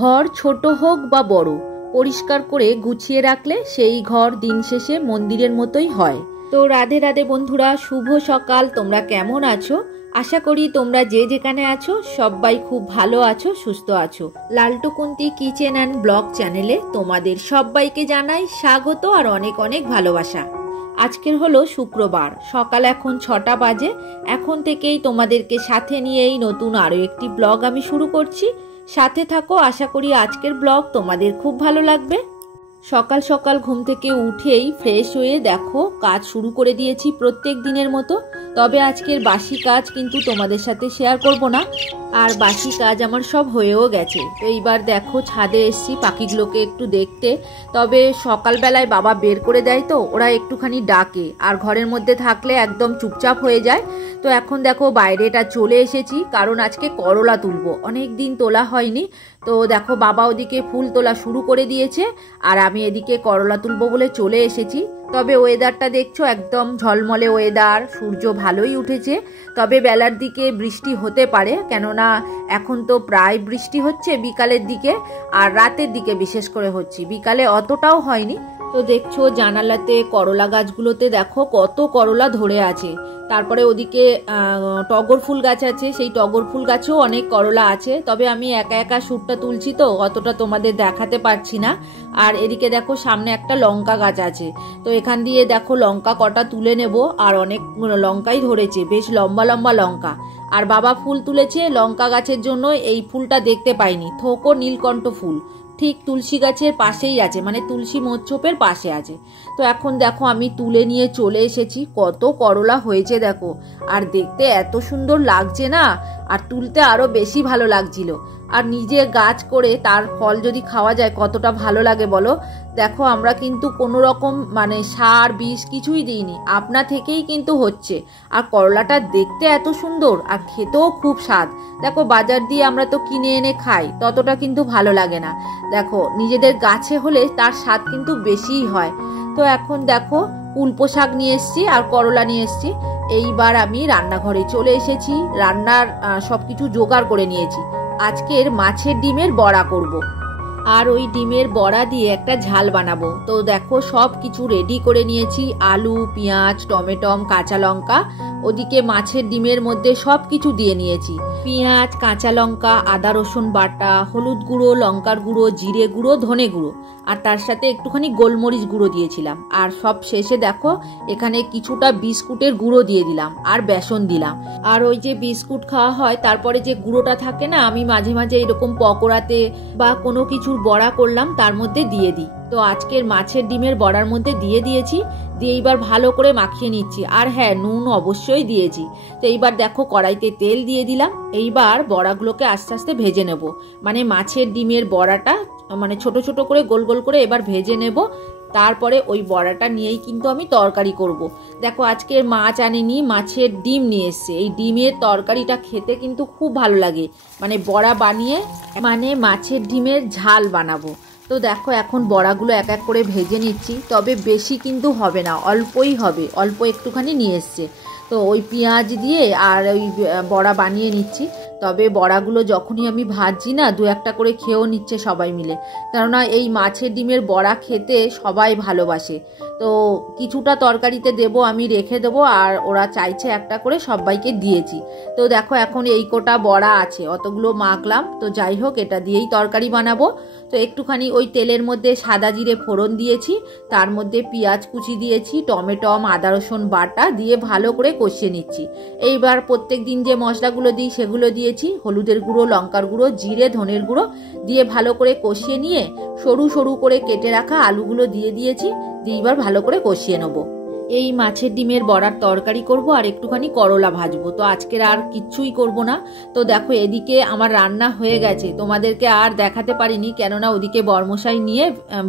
ঘর ছোট হোক বা বড়, পরিষ্কার করে গুছিয়ে রাখলে সেই ঘর দিন শেষে মন্দিরের মতোই হয়। তো রাধে রাধে বন্ধুরা, শুভ সকাল। তোমরা কেমন আছো? আশা করি তোমরা যে যেখানে আছো সবাই খুব ভালো আছো, সুস্থ আছো। লালটু কুন্তি কিচেন অ্যান্ড ব্লগ চ্যানেলে তোমাদের সবাইকে জানাই স্বাগত আর অনেক অনেক ভালোবাসা। আজকের হলো শুক্রবার, সকাল এখন 6টা বাজে। এখন থেকেই তোমাদেরকে সাথে নিয়েই নতুন আরও একটি ব্লগ আমি শুরু করছি। সাথে থাকো, আশা করি আজকের ব্লগ তোমাদের খুব ভালো লাগবে। সকাল সকাল ঘুম থেকে উঠেই ফ্রেশ হয়ে দেখো কাজ শুরু করে দিয়েছি প্রত্যেক দিনের মতো। তবে আজকের বাসি কাজ কিন্তু তোমাদের সাথে শেয়ার করব না, আর বাসি কাজ আমার সব হয়েও গেছে। তো এইবার দেখো ছাদে এসছি পাখিগুলোকে একটু দেখতে। তবে সকালবেলায় বাবা বের করে দেয়, তো ওরা একটুখানি ডাকে, আর ঘরের মধ্যে থাকলে একদম চুপচাপ হয়ে যায়। তো এখন দেখো বাইরেটা চলে এসেছি, কারণ আজকে করলা তুলবো, অনেক দিন তোলা হয়নি। তো দেখো বাবা ওদিকে ফুল তোলা শুরু করে দিয়েছে, আর আমি এদিকে করলা তুলবো বলে চলে এসেছি। তবে ওয়েদারটা দেখছো একদম ঝলমলে ওয়েদার, সূর্য ভালোই উঠেছে। তবে বেলার দিকে বৃষ্টি হতে পারে, কেননা এখন তো প্রায় বৃষ্টি হচ্ছে বিকালের দিকে, আর রাতের দিকে বিশেষ করে হচ্ছে, বিকালে অতটাও হয়নি। তো দেখছো জানালাতে করলা গাছগুলোতে দেখো কত করলা ধরে আছে। তারপরে ওদিকে টগর ফুল গাছ আছে, সেই টগর ফুল গাছেও অনেক করলা আছে। তবে আমি একা একা শ্যুটটা তুলছি তো অতটা তোমাদের দেখাতে পারছি না। আর এদিকে দেখো সামনে একটা লঙ্কা গাছ আছে, তো এখান দিয়ে দেখো লঙ্কা কটা তুলে নেব। আর অনেক লঙ্কাই ধরেছে, বেশ লম্বা লম্বা লঙ্কা। আর বাবা ফুল তুলেছে লঙ্কা গাছের জন্য, এই ফুলটা দেখতে পাইনি, থোকো নীলকণ্ঠ ফুল, ঠিক তুলসী গাছের পাশেই আছে, মানে তুলসী মচ্ছপের পাশে আছে। তো এখন দেখো আমি তুলে নিয়ে চলে এসেছি। কত করলা হয়েছে দেখো, আর দেখতে এত সুন্দর লাগছে না, আর তুলতে আরো বেশি ভালো লাগছিল। আর নিজে গাছ করে তার ফল যদি খাওয়া যায় কতটা ভালো লাগে বলো। দেখো আমরা কিন্তু কোনো রকম মানে সার বিষ কিছুই দিইনি, আপনা থেকেই কিন্তু হচ্ছে। আর করলাটা দেখতে এত সুন্দর, আর খেতেও খুব স্বাদ। দেখো বাজার দিয়ে আমরা তো কিনে এনে খাই, ততটা কিন্তু ভালো লাগে না। দেখো নিজেদের গাছে হলে তার স্বাদ কিন্তু বেশিই হয়। তো এখন দেখো উল্পো শাক নিয়ে এসছি আর করলা নিয়ে এসছি। এইবার আমি রান্নাঘরে চলে এসেছি, রান্নার সবকিছু জোগাড় করে নিয়েছি। আজকের মাছের ডিমের বড়া করব, আর ওই ডিমের বড়া দিয়ে একটা ঝাল বানাবো। তো দেখো সব কিছু রেডি করে নিয়েছি, আলু, পেঁয়াজ, টমেটো, কাঁচা লঙ্কা। ওদিকে মাছের ডিমের মধ্যে সব কিছু দিয়ে নিয়েছি, পেঁয়াজ, কাঁচা লঙ্কা, আদা রসুন বাটা, হলুদ গুঁড়ো, লঙ্কার গুঁড়ো, জিরে গুঁড়ো, ধনে গুঁড়ো, আর তার সাথে একটুখানি গোলমরিচ গুঁড়ো দিয়েছিলাম। আর সব শেষে দেখো এখানে কিছুটা বিস্কুটের গুঁড়ো দিয়ে দিলাম, আর বেসন দিলাম। আর ওই যে বিস্কুট খাওয়া হয় তারপরে যে গুঁড়োটা থাকে না, আমি মাঝে মাঝে এরকম পকোড়াতে বা কোনো কিছুর বড়া করলাম তার মধ্যে দিয়ে দিই। তো আজকের মাছের ডিমের বড়ার মধ্যে দিয়ে দিয়েছি, দিয়ে এইবার ভালো করে মাখিয়ে নিচ্ছি। আর হ্যাঁ, নুন অবশ্যই দিয়েছি। তো এইবার দেখো কড়াইতে তেল দিয়ে দিলাম। এইবার বড়াগুলোকে আস্তে আস্তে ভেজে নেব, মানে মাছের ডিমের বড়াটা মানে ছোট ছোট করে গোল গোল করে এবার ভেজে নেব। তারপরে ওই বড়াটা নিয়েই কিন্তু আমি তরকারি করব। দেখো আজকের মাছ আনিনি, মাছের ডিম নিয়ে এসছে। এই ডিমের তরকারিটা খেতে কিন্তু খুব ভালো লাগে, মানে বড়া বানিয়ে মানে মাছের ডিমের ঝাল বানাবো। তো দেখো এখন বড়াগুলো এক এক করে ভেজে নিচ্ছি। তবে বেশি কিন্তু হবে না, অল্পই হবে, অল্প একটুখানি নিয়ে এসছে। তো ওই পেঁয়াজ দিয়ে আর ওই বড়া বানিয়ে নিচ্ছি। তবে বড়াগুলো যখনই আমি ভাজছি না, দু একটা করে খেয়েও নিচ্ছে সবাই মিলে, কেননা এই মাছের ডিমের বড়া খেতে সবাই ভালোবাসে। তো কিছুটা তরকারিতে দেবো, আমি রেখে দেবো, আর ওরা চাইছে একটা করে, সবাইকে দিয়েছি। তো দেখো এখন এই কোটা বড়া আছে, অতগুলো মাখলাম। তো যাই হোক, এটা দিয়েই তরকারি বানাবো। তো একটুখানি ওই তেলের মধ্যে সাদা জিরে ফোড়ন দিয়েছি, তার মধ্যে পেঁয়াজ কুচি দিয়েছি, টমেটো, আদা রসুন বাটা দিয়ে ভালো করে কষিয়ে নিচ্ছি। এইবার প্রত্যেক দিন যে মশলাগুলো দিই সেগুলো দিয়েছি, হলুদের গুঁড়ো, লঙ্কার গুঁড়ো, জিরে, ধনের গুঁড়ো দিয়ে ভালো করে কষিয়ে নিয়ে সরু সরু করে কেটে রাখা আলুগুলো দিয়ে দিয়েছি, দিয়ে এবার ভালো করে কষিয়ে নেবো। এই মাছের ডিমের বড়ার তরকারি করব, আর একটুখানি করলা ভাজবো। তো আজকের আর কিচ্ছুই করব না। তো দেখো এদিকে আমার রান্না হয়ে গেছে, তোমাদেরকে আর দেখাতে পারিনি, কেননা ওদিকে বর্মশাই নিয়ে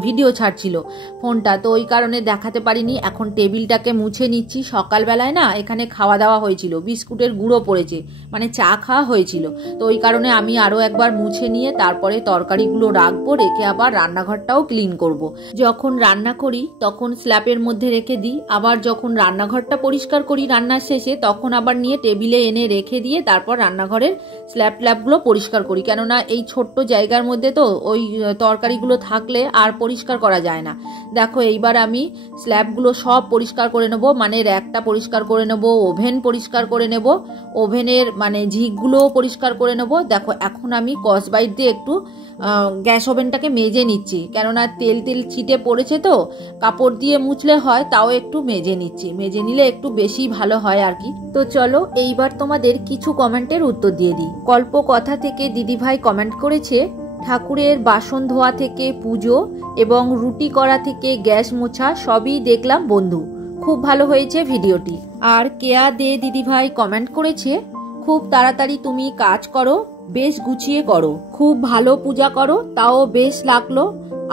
ভিডিও ছাড়ছিল ফোনটা, তো ওই কারণে দেখাতে পারিনি। এখন টেবিলটাকে মুছে নিচ্ছি। সকালবেলায় না এখানে খাওয়া দাওয়া হয়েছিল, বিস্কুটের গুঁড়ো পড়েছে, মানে চা খাওয়া হয়েছিল। তো ওই কারণে আমি আরও একবার মুছে নিয়ে তারপরে তরকারিগুলো রাখবো, রেখে আবার রান্নাঘরটাও ক্লিন করব। যখন রান্না করি তখন স্ল্যাপের মধ্যে রেখে দিই, আবার আবার যখন রান্নাঘরটা পরিষ্কার করি রান্নার শেষে, তখন আবার নিয়ে টেবিলে এনে রেখে দিয়ে তারপর রান্নাঘরের স্ল্যাব ট্ল্যাবগুলো পরিষ্কার করি। কেননা এই ছোট্ট জায়গার মধ্যে তো ওই তরকারিগুলো থাকলে আর পরিষ্কার করা যায় না। দেখো এইবার আমি স্ল্যাবগুলো সব পরিষ্কার করে নেবো, মানে র্যাকটা পরিষ্কার করে নেবো, ওভেন পরিষ্কার করে নেব, ওভেনের মানে ঝিকগুলোও পরিষ্কার করে নেব। দেখো এখন আমি স্কচব্রাইট দিয়ে একটু গ্যাস ওভেনটাকে মেজে নিচ্ছি, কেননা তেল তেল ছিটে পড়েছে তো, কাপড় দিয়ে মুছলে হয়, তাও একটু মেজে নিচ্ছি, মেজে নিলে একটু বেশি ভালো হয় আর কি। তো চলো এইবার তোমাদের কিছু কমেন্টের উত্তর দিয়ে দিই। গল্প কথা থেকে দিদিভাই কমেন্ট করেছে, ঠাকুরের বাসন ধোয়া থেকে পুজো এবং রুটি করা থেকে গ্যাস মোছা সবই দেখলাম বন্ধু, খুব ভালো হয়েছে ভিডিওটি। আর কেয়া দে দিদিভাই কমেন্ট করেছে, খুব তাড়াতাড়ি তুমি কাজ করো, বেশ গুছিয়ে করো, খুব ভালো পূজা করো, তাও বেশ লাগলো।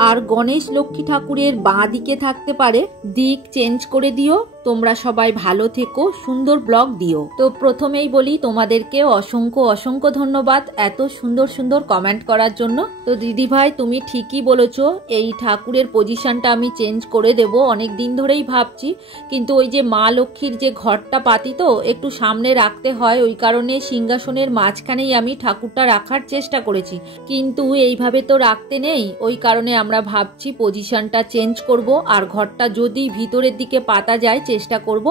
আর গণেশ লক্ষ্মী ঠাকুরের বাঁ দিকে থাকতে পারে, দিক চেঞ্জ করে দিও। তোমরা সবাই ভালো থেকো, সুন্দর ব্লগ দিও। তো প্রথমেই বলি তোমাদেরকে অসংখ্য অসংখ্য ধন্যবাদ এত সুন্দর সুন্দর কমেন্ট করার জন্য। তো দিদিভাই তুমি ঠিকই বলেছো, এই ঠাকুরের পজিশনটা আমি চেঞ্জ করে দেব, অনেক দিন ধরেই ভাবছি, কিন্তু ওই যে মা লক্ষ্মীর যে ঘরটা পাতি তো একটু সামনে রাখতে হয়, ওই কারণে সিংহাসনের মাঝখানেই আমি ঠাকুরটা রাখার চেষ্টা করেছি, কিন্তু এইভাবে তো রাখতে নেই, ওই কারণে আমরা ভাবছি পজিশনটা চেঞ্জ করব। আর ঘরটা যদি ভিতরের দিকে পাতা যায় চেষ্টা করব,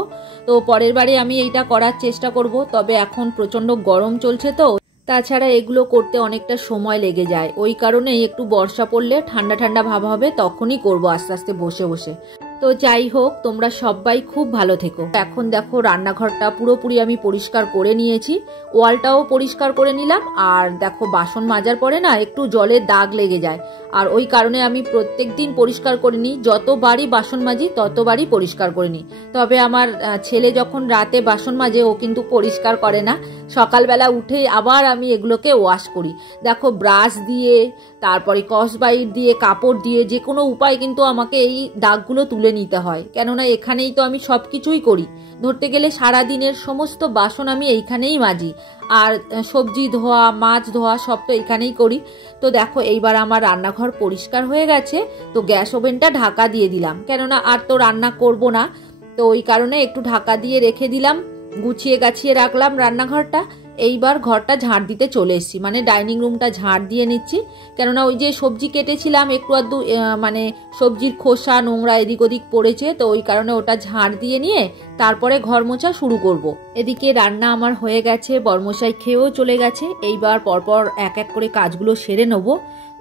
তো পরের বারে আমি এইটা করার চেষ্টা করব। তবে এখন প্রচন্ড গরম চলছে তো, তাছাড়া এগুলো করতে অনেকটা সময় লেগে যায়, ওই কারণেই একটু বর্ষা পড়লে ঠান্ডা ঠান্ডা ভাব হবে, তখনই করব আস্তে আস্তে বসে বসে। তো যাই হোক, তোমরা সবাই খুব ভালো থেকো। এখন দেখো রান্নাঘরটা পুরোপুরি আমি পরিষ্কার করে নিয়েছি, ওয়ালটাও পরিষ্কার করে নিলাম। আর দেখো বাসন মাজার পরে না একটু জলের দাগ লেগে যায়, আর ওই কারণে আমি প্রত্যেক দিন পরিষ্কার করে নিই, যতবারই বাসন মাজি ততবারই পরিষ্কার করে নিই। তবে আমার ছেলে যখন রাতে বাসন মাজে ও কিন্তু পরিষ্কার করে না, সকালবেলা উঠে আবার আমি এগুলোকে ওয়াশ করি। দেখো ব্রাশ দিয়ে, তারপরে স্কচব্রাইট দিয়ে, কাপড় দিয়ে, যে কোনো উপায় কিন্তু আমাকে এই দাগগুলো তুলে নিতে হয়, কেননা এখানেই তো আমি সব কিছুই করি। ধরতে গেলে সারা দিনের সমস্ত বাসন আমি এইখানেই মাজি, আর সবজি ধোয়া, মাছ ধোয়া সব তো এখানেই করি। তো দেখো এইবার আমার রান্নাঘর পরিষ্কার হয়ে গেছে, তো গ্যাস ওভেনটা ঢাকা দিয়ে দিলাম, কেননা আর তো রান্না করব না, তো ওই কারণে একটু ঢাকা দিয়ে রেখে দিলাম, গুছিয়ে গাছিয়ে রাখলাম রান্নাঘরটা। এইবার ঘরটা ঝাড় দিতে চলে এসেছি, মানে ডাইনিং রুমটা ঝাড় দিয়ে নিচ্ছি, কেননা ওই যে সবজি কেটেছিলাম একটু আধটু মানে সবজির খোসা নোংরা এদিক ওদিক পড়েছে, তো ওই কারণে ওটা ঝাড় দিয়ে নিয়ে তারপরে ঘর মোছা শুরু করব। এদিকে রান্না আমার হয়ে গেছে, বর্মশাই খেয়েও চলে গেছে, এইবার পরপর এক এক করে কাজগুলো সেরে নেব।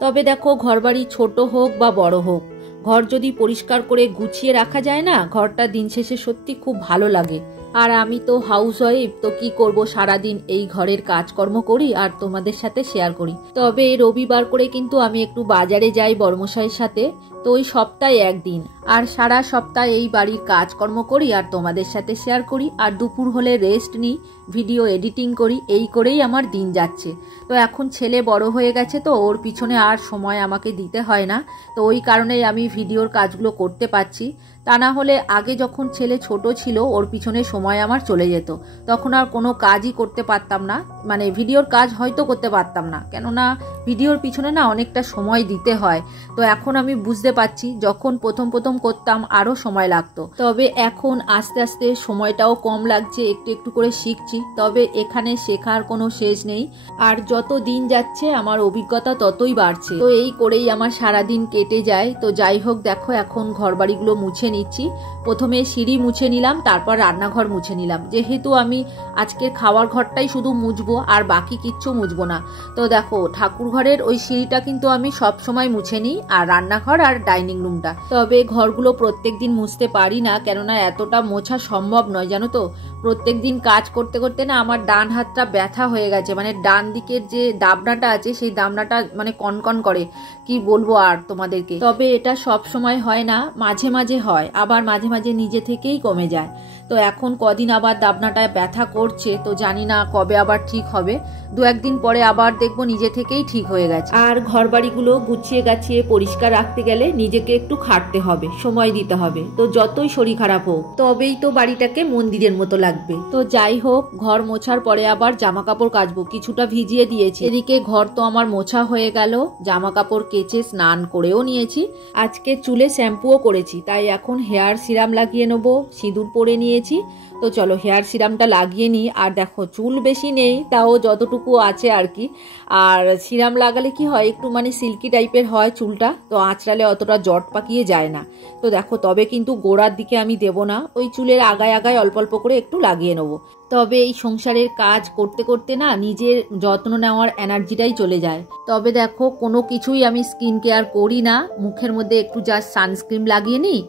তবে দেখো ঘরবাড়ি ছোট হোক বা বড় হোক, ঘর যদি পরিষ্কার করে গুছিয়ে রাখা যায় না, ঘরটা দিন শেষে সত্যি খুব ভালো লাগে। আর আমি তো হাউস ওয়াইফ, তো কি করব, সারাদিন এই ঘরের কাজকর্ম করি আর তোমাদের সাথে শেয়ার করি। তবে রবিবার করে কিন্তু আমি একটু বাজারে যাই বর্মশাইয়ের সাথে, তো ওই সপ্তাহে একদিন, আর সারা সপ্তাহে এই বাড়ির কাজকর্ম করি আর তোমাদের সাথে শেয়ার করি, আর দুপুর হলে রেস্ট নিই, ভিডিও এডিটিং করি, এই করেই আমার দিন যাচ্ছে। তো এখন ছেলে বড় হয়ে গেছে, তো ওর পিছনে আর সময় আমাকে দিতে হয় না, তো ওই কারণেই আমি ভিডিওর কাজগুলো করতে পারছি। তা না হলে আগে যখন ছেলে ছোট ছিল, ওর পিছনে সময় আমার চলে যেত, তখন আর কোনো কাজই করতে পারতাম না, মানে ভিডিওর কাজ হয়তো করতে পারতাম না, কেননা ভিডিওর পিছনে না অনেকটা সময় দিতে হয়। তো এখন আমি বুঝতে পারছি, যখন প্রথম প্রথম করতাম আরও সময় লাগতো, তবে এখন আস্তে আস্তে সময়টাও কম লাগছে, একটু একটু করে শিখছি। তবে এখানে শেখার কোনো শেষ নেই, আর যত দিন যাচ্ছে আমার অভিজ্ঞতা ততই বাড়ছে, তো এই করেই আমার সারাদিন কেটে যায়। তো যাই হোক, দেখো এখন ঘরবাড়িগুলো মুছে নিচ্ছি, প্রথমে সিঁড়ি মুছে নিলাম, তারপর রান্নাঘর মুছে নিলাম, যেহেতু আমি আজকের খাওয়ার ঘরটাই শুধু মুছবো আর বাকি কিচ্ছু মুছবো না। তো দেখো ঠাকুর ঘরের ওই সিঁড়িটা কিন্তু আমি সব সময় মুছে নিই, আর রান্নাঘর আর ডাইনিং রুমটা। তবে ঘরগুলো প্রত্যেকদিন মুছতে পারি না, কেননা এতটা মোছা সম্ভব নয়, জানো তো, প্রত্যেকদিন কাজ করতে করতে না আমার ডান হাতটা ব্যথা হয়ে গেছে, মানে ডান দিকের যে দাবনাটা আছে সেই দাবনাটা মানে কনকন করে, কি বলবো আর তোমাদেরকে। তবে এটা সব সময় হয় না, মাঝে মাঝে হয়, আবার মাঝে মাঝে নিজে থেকেই কমে যায়। তো এখন কদিন আবার দাবনাটায় ব্যথা করছে, তো জানি না কবে আবার ঠিক হবে। 2-1 দিন পরে আবার দেখবো নিজে থেকেই ঠিক হয়ে গেছে। আর ঘর বাড়িগুলো গুছিয়ে গাছিয়ে পরিষ্কার রাখতে গেলে নিজেকে একটু খাটতে হবে, সময় দিতে হবে। তো যতই শরীর খারাপ হোক তবেই তো বাড়িটাকে মন্দিরের মতো লাগবে। তো যাই হোক, ঘর মোছার পরে আবার জামা কাপড় কাচবো, কিছুটা ভিজিয়ে দিয়েছি। এদিকে ঘর তো আমার মোছা হয়ে গেল, জামা কাপড় কেচে স্নান করেও নিয়েছি। আজকে চুলে শ্যাম্পুও করেছি, তাই এখন হেয়ার সিরাম লাগিয়ে নেবো। সিঁদুর পরে নিয়েছি, তো চলো হেয়ার সিরামটা লাগিয়ে নিই। আর দেখো চুল বেশি নেই, তাও যতটুকু আছে আর কি। আর সিরাম লাগালে কি হয়, একটু মানে সিল্কি টাইপের হয় চুলটা, তো আঁচড়ালে অতটা জট পাকিয়ে যায় না। তো দেখো, তবে কিন্তু গোড়ার দিকে আমি দেবো না, ওই চুলের আগায় আগায় অল্প অল্প করে একটু লাগিয়ে নেবো। তবে এই সংসারের কাজ করতে করতে না নিজের যত্ন নেওয়ার এনার্জিটাই চলে যায়। তবে দেখো, কোনো কিছুই আমি স্কিন কেয়ার করি না, মুখের মধ্যে একটু জাস্ট সানস্ক্রিন লাগিয়ে নিই,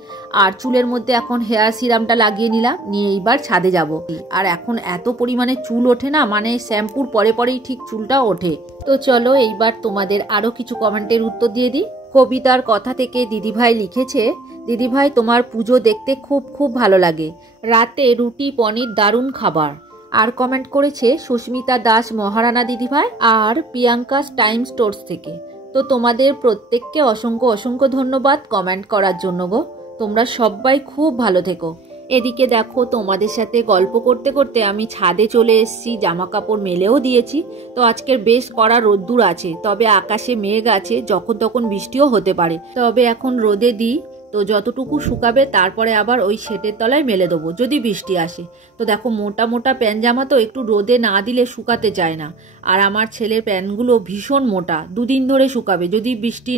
আর চুলের মধ্যে এখন হেয়ার সিরামটা লাগিয়ে নিলাম, নিয়ে এইবার ছাদে যাব। আর এখন এত পরিমাণে চুল ওঠে না, মানে শ্যাম্পুর পরে পরেই ঠিক চুলটা ওঠে। তো চলো এইবার তোমাদের আরো কিছু কমেন্টের উত্তর দিয়ে দিই। কবিতার কথা থেকে দিদিভাই লিখেছে, দিদিভাই তোমার পুজো দেখতে খুব খুব ভালো লাগে, রাতে রুটি পনির দারুণ খাবার। আর কমেন্ট করেছে সুস্মিতা দাস মহারানা দিদিভাই আর প্রিয়াঙ্কা টাইম স্টোরস থেকে। তো তোমাদের প্রত্যেককে অসংখ্য অসংখ্য ধন্যবাদ কমেন্ট করার জন্য গো, তোমরা সবাই খুব ভালো থেকো। এদিকে দেখো, তোমাদের সাথে গল্প করতে করতে আমি ছাদে চলে এসেছি, জামা কাপড় মেলেও দিয়েছি। তো আজকের বেশ কড়া রোদ্দুর আছে, তবে আকাশে মেঘ আছে, যখন তখন বৃষ্টিও হতে পারে। তবে এখন রোদে দিই, তো যতটুকু শুকাবে তারপরে আবার ওই শেটের তলায় মেলে দেবো যদি বৃষ্টি আসে। তো দেখো, মোটা মোটা প্যান্ট জামা তো একটু রোদে না দিলে শুকাতে চায় না। আর আমার ছেলের প্যান্টগুলো ভীষণ মোটা, 2 দিন ধরে শুকাবে যদি বৃষ্টি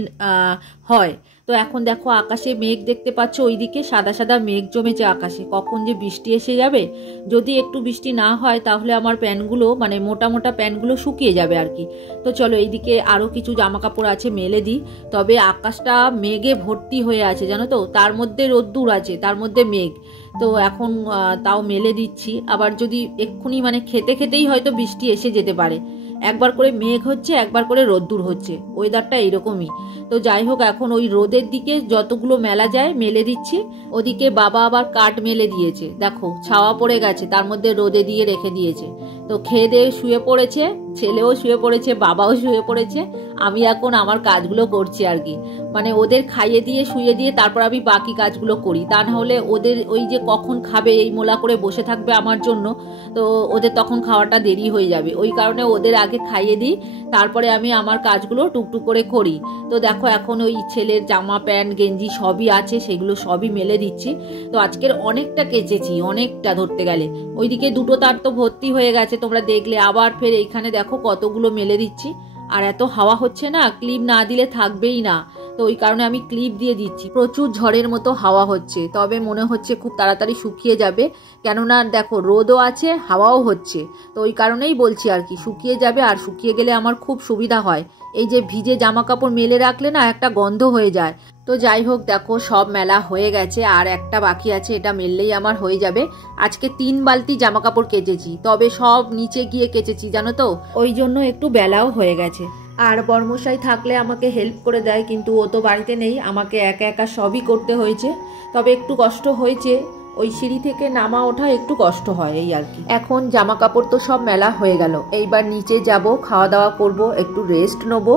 হয়। তো এখন দেখো আকাশে মেঘ দেখতে পাচ্ছ, ওইদিকে সাদা সাদা মেঘ জমেছে আকাশে, কখন যে বৃষ্টি এসে যাবে। যদি একটু বৃষ্টি না হয় তাহলে আমার প্যান্টগুলো মানে মোটা মোটা প্যান্টগুলো শুকিয়ে যাবে আর কি। তো চলো এইদিকে আরও কিছু জামা কাপড় আছে মেলে দিই। তবে আকাশটা মেঘে ভর্তি হয়ে আছে জানো তো, তার মধ্যে রোদ্দুর আছে, তার মধ্যে মেঘ। তো এখন তাও মেলে দিচ্ছি, আবার যদি এক্ষুনি মানে খেতে খেতেই হয়তো বৃষ্টি এসে যেতে পারে। একবার করে মেঘ হচ্ছে, একবার করে রোদ্দুর হচ্ছে, ওয়েদারটা এরকমই। তো যাই হোক, এখন ওই রোদের দিকে যতগুলো মেলা যায় মেলে দিচ্ছি। ওদিকে বাবা আবার কাঠ মেলে দিয়েছে, দেখো ছাওয়া পড়ে গেছে, তার মধ্যে রোদে দিয়ে রেখে দিয়েছে। তো খেয়ে দিয়ে শুয়ে পড়েছে, ছেলেও শুয়ে পড়েছে, বাবাও শুয়ে পড়েছে। আমি এখন আমার কাজগুলো করছি আর কি, মানে ওদের খাইয়ে দিয়ে শুয়ে দিয়ে তারপর আমি বাকি কাজগুলো করি। তা না হলে ওদের ওই যে কখন খাবে এই মোলা করে বসে থাকবে আমার জন্য, তো ওদের তখন খাওয়াটা দেরি হয়ে যাবে। ওই কারণে ওদের আগে খাইয়ে দিই, তারপরে আমি আমার কাজগুলো টুকটুক করে করি। তো দেখো এখন ওই ছেলের জামা প্যান্ট গেঞ্জি সবই আছে, সেগুলো সবই মেলে দিচ্ছি। তো আজকের অনেকটা কেচেছি, অনেকটা ধরতে গেলে। ওইদিকে 2টো তার তো ভর্তি হয়ে গেছে, তোমরা দেখলে। আবার ফের এইখানে দেখো কতগুলো মেলে দিচ্ছি। আর এত হাওয়া হচ্ছে না, ক্লিপ না দিলে থাকবেই না, তো ওই কারণে আমি ক্লিপ দিয়ে দিচ্ছি। প্রচুর ঝড়ের মতো হাওয়া হচ্ছে, তবে মনে হচ্ছে খুব তাড়াতাড়ি শুকিয়ে যাবে, কেননা দেখো রোদও আছে হাওয়াও হচ্ছে। তো ওই কারণেই বলছি আর কি, শুকিয়ে যাবে। আর শুকিয়ে গেলে আমার খুব সুবিধা হয়, এই যে ভিজে জামা কাপড় মেলে রাখলে না একটা গন্ধ হয়ে যায়। তো যাই হোক, দেখো সব মেলা হয়ে গেছে, আর একটা বাকি আছে, এটা মেললেই আমার হয়ে যাবে। আজকে 3 বালতি জামা কাপড় কেচেছি, তবে সব নিচে গিয়ে কেচেছি জানো তো, ওই জন্য একটু বেলাও হয়ে গেছে। আর বর্মশাই থাকলে আমাকে হেল্প করে দেয়, কিন্তু ও তো বাড়িতে নেই, আমাকে একা একা সবই করতে হয়েছে। তবে একটু কষ্ট হয়েছে, ওই সিঁড়ি থেকে নামা ওঠা একটু কষ্ট হয় এই আর কি। এখন জামা কাপড় তো সব মেলা হয়ে গেল, এইবার নিচে যাব, খাওয়া দাওয়া করব, একটু রেস্ট নেবো।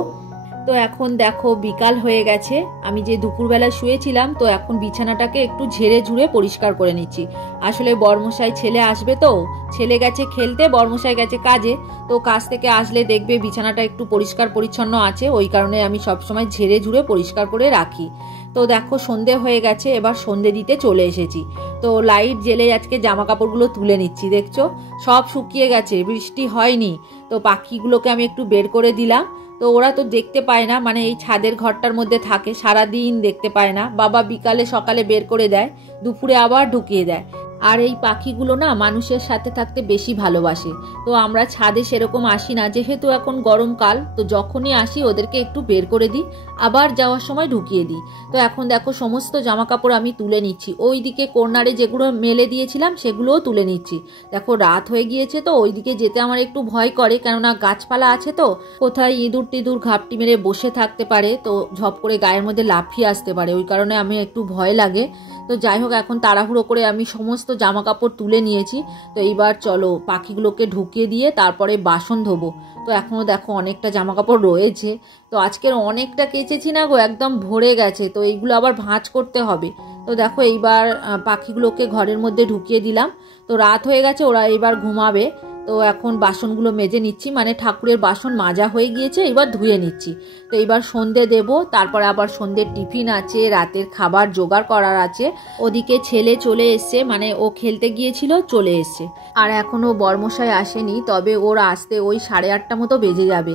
তো এখন দেখো বিকাল হয়ে গেছে, আমি যে দুপুরবেলা শুয়েছিলাম, তো এখন বিছানাটাকে একটু ঝেড়ে ঝুড়ে পরিষ্কার করে নিচ্ছি। আসলে বর্মশাই ছেলে আসবে, তো ছেলে গেছে খেলতে, বর্মশাই গেছে কাজে। তো কাজ থেকে আসলে দেখবে বিছানাটা একটু পরিষ্কার পরিচ্ছন্ন আছে, ওই কারণে আমি সবসময় ঝেড়ে ঝুড়ে পরিষ্কার করে রাখি। তো দেখো সন্ধে হয়ে গেছে, এবার সন্ধে দিতে চলে এসেছি। তো লাইট জেলে আজকে জামা কাপড়গুলো তুলে নিচ্ছি, দেখছো সব শুকিয়ে গেছে, বৃষ্টি হয়নি। তো পাখিগুলোকে আমি একটু বের করে দিলাম। তো ওরা তো দেখতে পায় না, মানে এই ছাদের ঘরটার মধ্যে থাকে, সারাদিন দেখতে পায় না। বাবা বিকালে সকালে বের করে দেয়, দুপুরে আবার ঢুকিয়ে দেয়। আর এই পাখিগুলো না মানুষের সাথে থাকতে বেশি ভালোবাসে। তো আমরা ছাদে সেরকম আসি না, যেহেতু এখন গরমকাল, তো যখনই আসি ওদেরকে একটু বের করে দিই, আবার যাওয়ার সময় ঢুকিয়ে দিই। তো এখন দেখো সমস্ত জামা কাপড় আমি তুলে নিচ্ছি, ওইদিকে কর্নারে যেগুলো মেলে দিয়েছিলাম সেগুলোও তুলে নিচ্ছি। দেখো রাত হয়ে গিয়েছে, তো ওইদিকে যেতে আমার একটু ভয় করে, কেননা গাছপালা আছে, তো কোথায় ইঁদুর টিঁদুর ঘাপটি মেরে বসে থাকতে পারে, তো ঝপ করে গায়ের মধ্যে লাফিয়ে আসতে পারে, ওই কারণে আমি একটু ভয় লাগে। তো যাই হোক, এখন তাড়াহুড়ো করে আমি সমস্ত জামা কাপড় তুলে নিয়েছি। তো এইবার চলো পাখিগুলোকে ঢুকিয়ে দিয়ে তারপরে বাসন ধোবো। তো এখনও দেখো অনেকটা জামা কাপড় রয়েছে। তো আজকের অনেকটা কেচেছি না গো, একদম ভরে গেছে। তো এইগুলো আবার ভাঁজ করতে হবে। তো দেখো এইবার পাখিগুলোকে ঘরের মধ্যে ঢুকিয়ে দিলাম। তো রাত হয়ে গেছে, ওরা এইবার ঘুমাবে। তো এখন বাসনগুলো মেজে নিচ্ছি, মানে ঠাকুরের বাসন মাজা হয়ে গিয়েছে, এবার ধুয়ে নিচ্ছি। তো এইবার সন্ধে দেব, তারপরে আবার সন্ধ্যের টিফিন আছে, রাতের খাবার জোগাড় করার আছে। ওদিকে ছেলে চলে এসছে, মানে ও খেলতে গিয়েছিল, চলে এসছে। আর এখনও বরমশাই আসেনি, তবে ওর আসতে ওই 8:30 মতো বেজে যাবে।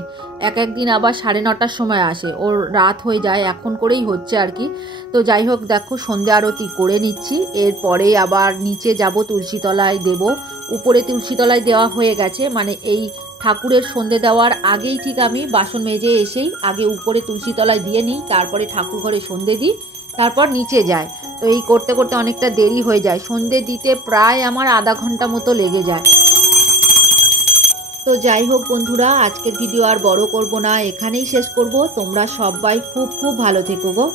এক একদিন আবার 9:30টার সময় আসে, ওর রাত হয়ে যায়, এখন করেই হচ্ছে আর কি। তো যাই হোক, দেখো সন্ধ্যা আরতি করে নিচ্ছি। এরপরে আবার নিচে যাব, তুলসীতলায় দেব। উপরে তুলসীতলায় দেওয়া হয়ে গেছে, মানে এই ঠাকুরের সন্ধে দেওয়ার আগেই ঠিক আমি বাসন মেজে এসেই আগে উপরে তুলসীতলায় দিয়ে নিই, তারপরে ঠাকুর ঘরে সন্ধে দিই, তারপর নিচে যায়। তো এই করতে করতে অনেকটা দেরি হয়ে যায়, সন্ধে দিতে প্রায় আমার আধা ঘন্টা মতো লেগে যায়। তো যাই হোক বন্ধুরা, আজকের ভিডিও আর বড় করব না, এখানেই শেষ করব। তোমরা সবাই খুব খুব ভালো থেকো গো।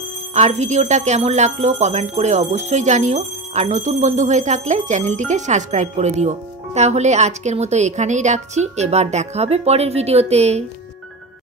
আর ভিডিওটা কেমন লাগলো কমেন্ট করে অবশ্যই জানিও। আর নতুন বন্ধু হয়ে থাকলে চ্যানেলটিকে সাবস্ক্রাইব করে দিও। তাহলে আজকের মতো এখানেই রাখছি, এবার দেখা হবে পরের ভিডিওতে।